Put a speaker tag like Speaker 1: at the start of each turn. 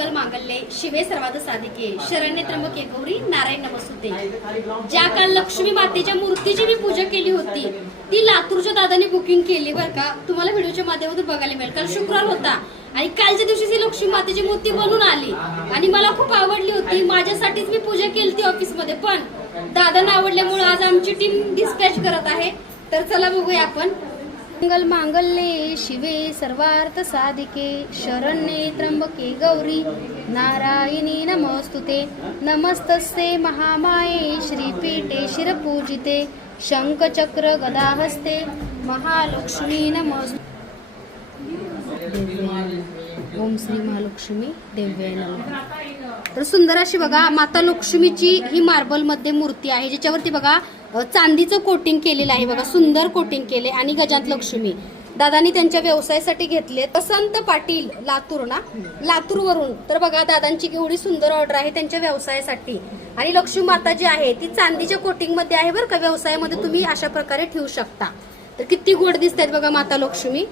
Speaker 1: मंगल मांगल्ये शिवे सर्वाद साधिके. शरण्य त्र्यंबके गौरी नारायण नमसुते ज्या काल लक्ष्मी मातेच्या मूर्तीची मी पूजा केली होती ती लातूरच्या दादाने बुकिंग केली बरं का. तुम्हाला व्हिडिओच्या माध्यमातून बघायला मिळेल. काल शुक्रवार होता आणि कालच्या दिवशी ती लक्ष्मी मातेची मूर्ती बनून आली. आणि मला खूप आवडली होती. माझ्यासाठीच मी पूजा केली ती ऑफिसमध्ये पण दादांना आवडल्यामुळे आज आमची टीम डिस्पॅच करत आहे. तर चला बघूया आपण. मंगल मांगल्ये शिवे सर्वार्थ साधिके शरण्ये त्र्यंबके गौरी। नारायणी नमस्तुते। नमस्तस्ते महामाये श्रीपीठे शिरपूजिते। शंखचक्र गदाहस्ते। महालक्ष्मी नमस् ओम श्री महालक्ष्मी देव्याय नमः। तर सुंदर अशी बघा माता लक्ष्मीची ही मार्बलमध्ये मूर्ती आहे ज्याच्यावरती बघा चांदीचं कोटिंग केलेलं आहे बघा सुंदर कोटिंग केले आणि गजात लक्ष्मी. दादानी त्यांच्या व्यवसायासाठी घेतले. वसंत पाटील लातूर ना? लातूर वरून तर बघा दादांची एवढी सुंदर ऑर्डर आहे त्यांच्या व्यवसायासाठी. आणि लक्ष्मी माता जी आहे ती चांदीच्या कोटिंगमध्ये आहे बरं का? व्यवसायामध्ये तुम्ही अशा प्रकारे ठेवू शकता. तर किती गोड दिसत आहेत बघा माता लक्ष्मी.